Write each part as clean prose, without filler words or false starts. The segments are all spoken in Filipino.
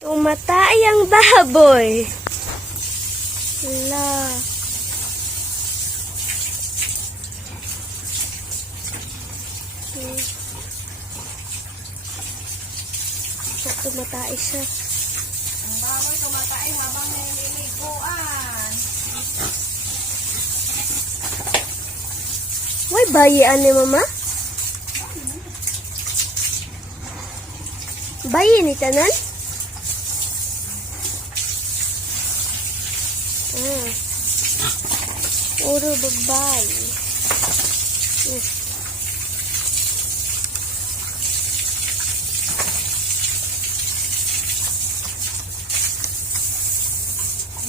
Tumatay ang baboy. Hala. Tumatay siya. Ang baboy tumatay habang nililiguan. Why bayian ni mama? Bayi ni tanan? Puro babae.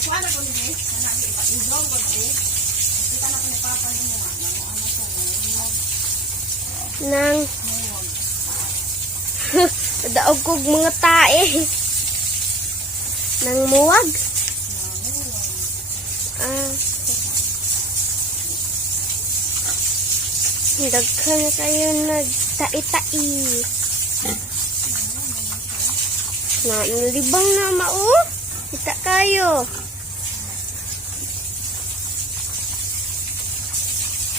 Kuha na ko ni guys. Nanagi ipatidong ko ko. Kita na ko ni Papa ni mo. Ano ko Nang daog kog mga tae. Nang muwag. Daghan na kayo nagtai-tai. Nalibang na mao. Kita kayo.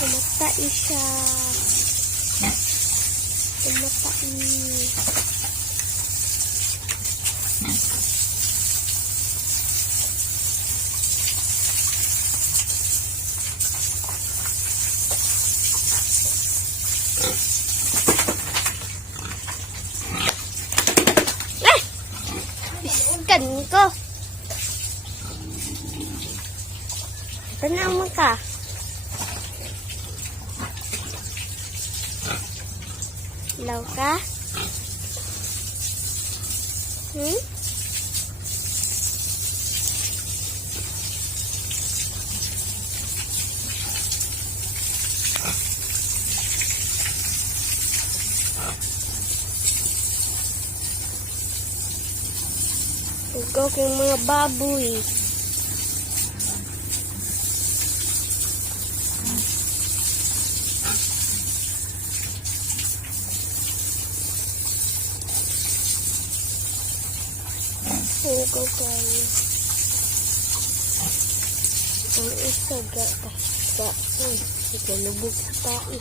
Tumatai siya. Tumatai. Biskan ko. Tenang ka. Law ka? Ikaw kong mga baboy. Ikaw kayo. Ang isa gata. Ikalubog sa tae.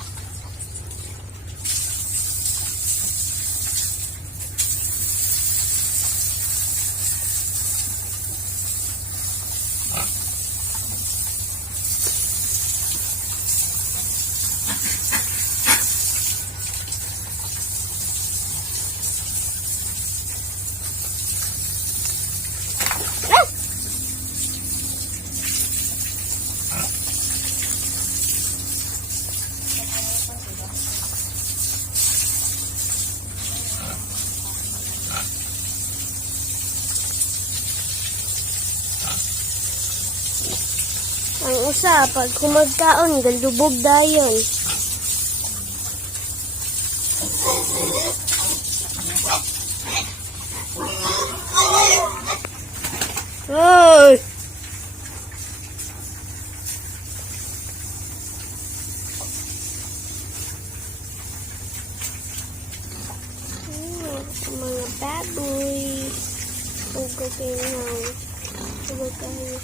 Ang usa, pag humagkaon, galubog dayon. Hoy! Mga baboy. Huwag kayo. Huwag kayo.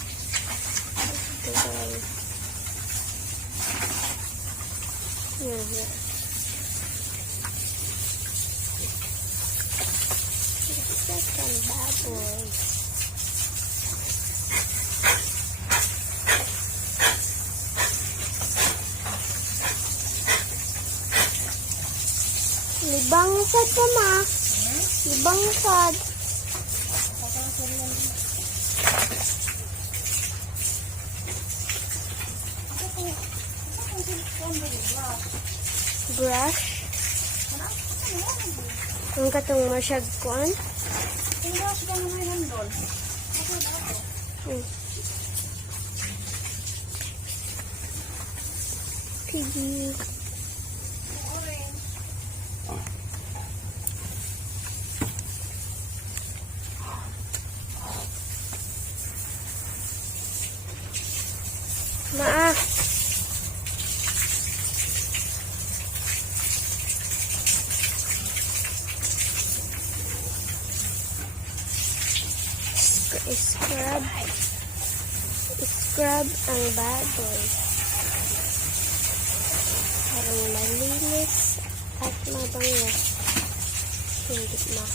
Second baboy. Libang sad ka ma. Libang sad. Brush. Ang katong masyag kuan. Piggy. Maa. Scrub. Scrub ang baboy. Parang malinis at mabango. Hindi ma.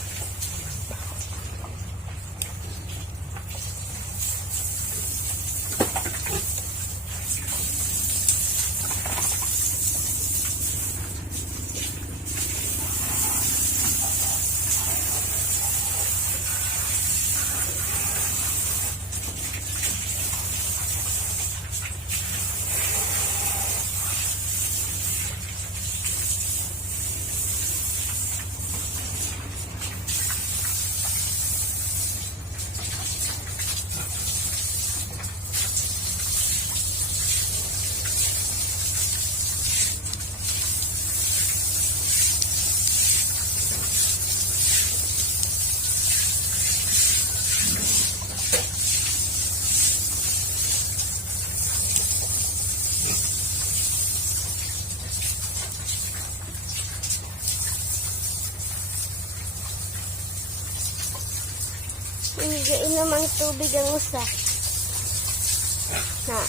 Higain naman tubig ang usa. Na.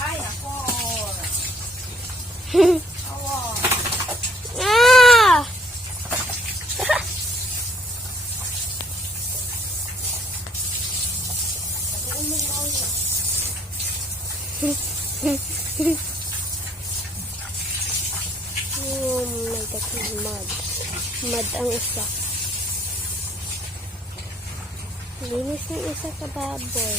Ay, ako. Awa. Ah! Oh my God, mud. Mud ang isa. Linis ng isa ka baboy.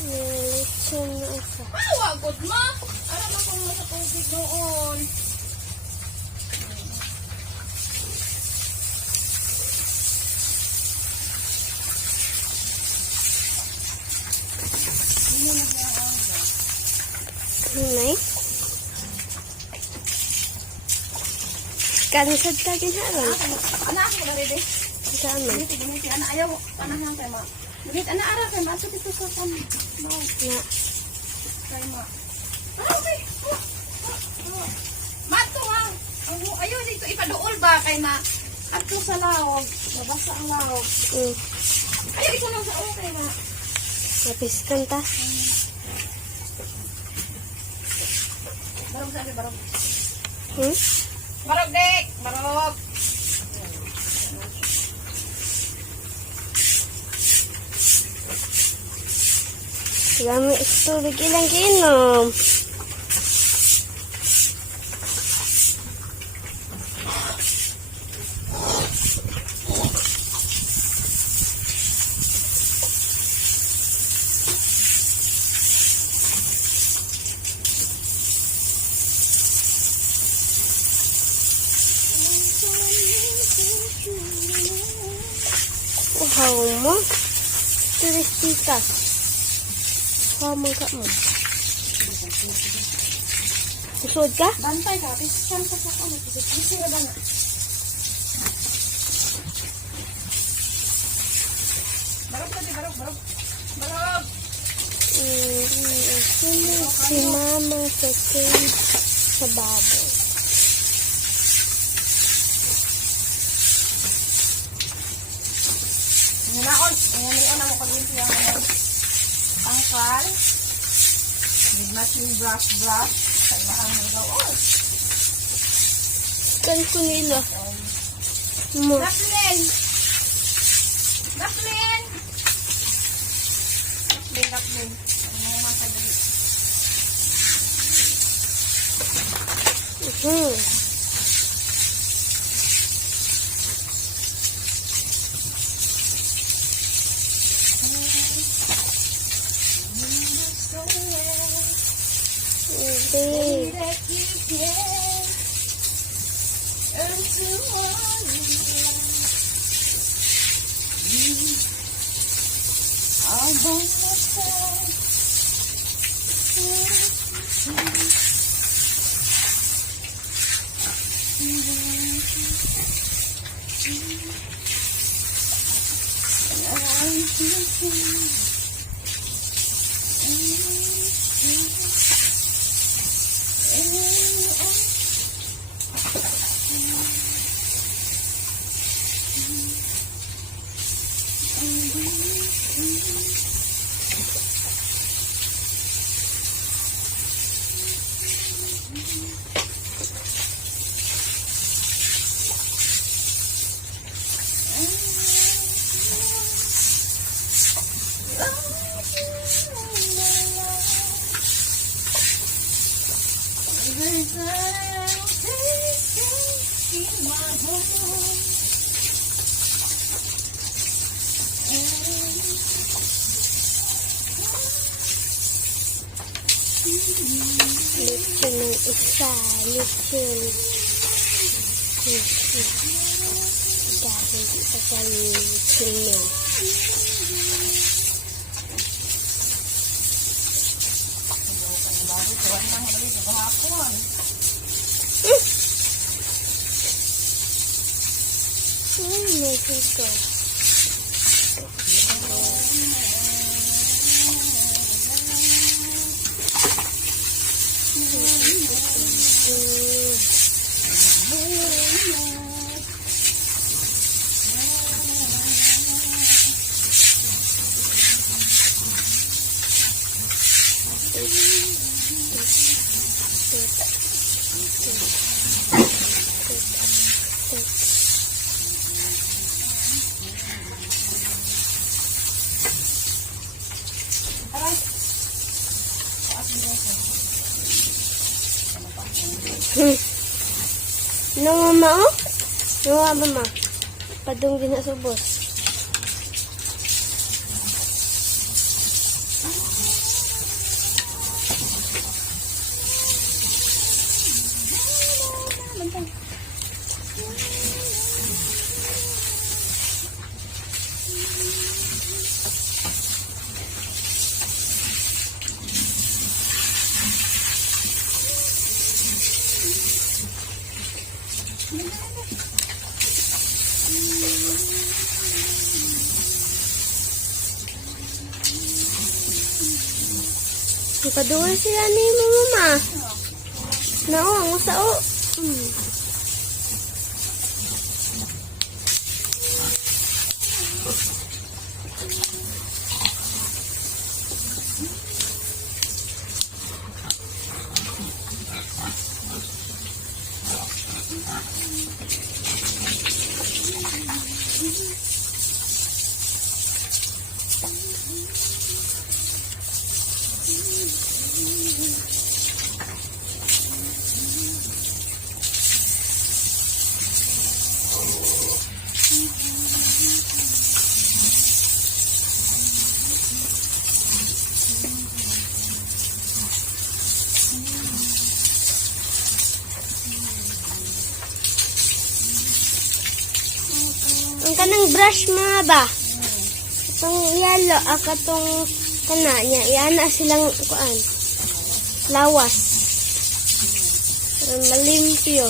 Nilison na isa. Wagod mo. Alam mo kung nasa tubig noon. Nay? Kansad ka ginaron. Anak ako na rin eh. Saan man? Ganiti. Anak ayaw. Anak yang kay ma. Ganit, anak ara kay ma. Ito dito sa kan. No. Na. Kay ma. Okay. Mato nga. Ayaw dito ipaduol ba kay ma. Ato sa lawog. Nabasa ang lawog. Ayaw ito lang sa okay ma. Napiskan ta. Barog sabi, barog. Barog, dek! Barog! Dami tubig ilang ginom. Wow mo. Turistika. Wow mo ka mo. Susod ka? Bantay ka, pisyan ka sa kamo. Pisyan ka ba na? Barog tadi, barog, barog. Barog! Si mama sa cage sa baboy. Hinaon. Ngayon na mo kulimpyo yung tangkal. With matching brush. Kailangan mo daw. Oh. Kan ko nila. Mo. Jacqueline! Jacqueline! Jacqueline. Ano mo matagay? Lechon ng isa. Lechon. Dahil isa sa lechon. Mexico. Nung mama oh? Nung mama padung din na subos. Ipaduwa sila ni mama. Nao, ang usao. Ang kanang brush mga ba? Itong yellow, katong kana niya, iana silang kuan. Lawas. Malimpyo.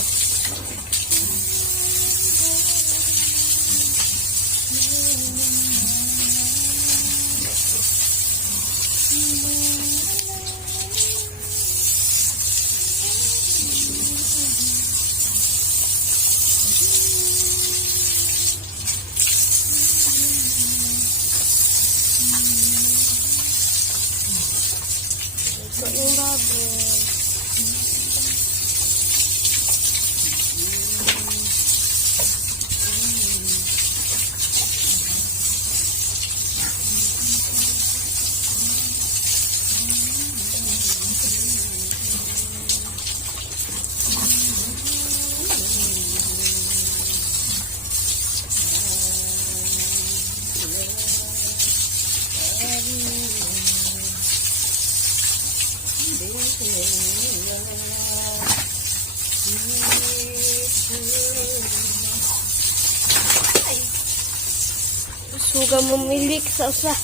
Suga mo milik sa usa.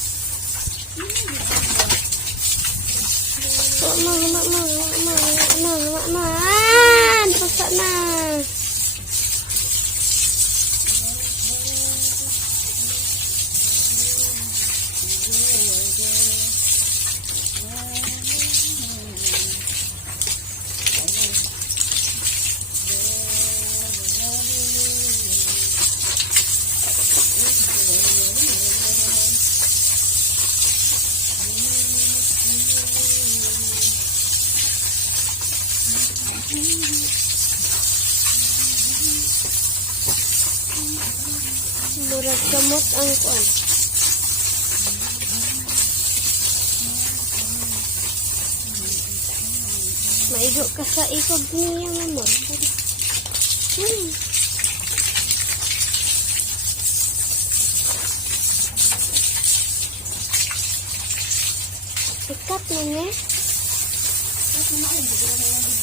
Pasa na. Murag kamot ang kuan. Maigo ka sa ikog niya naman. Sikat na niya. Tapos na ako,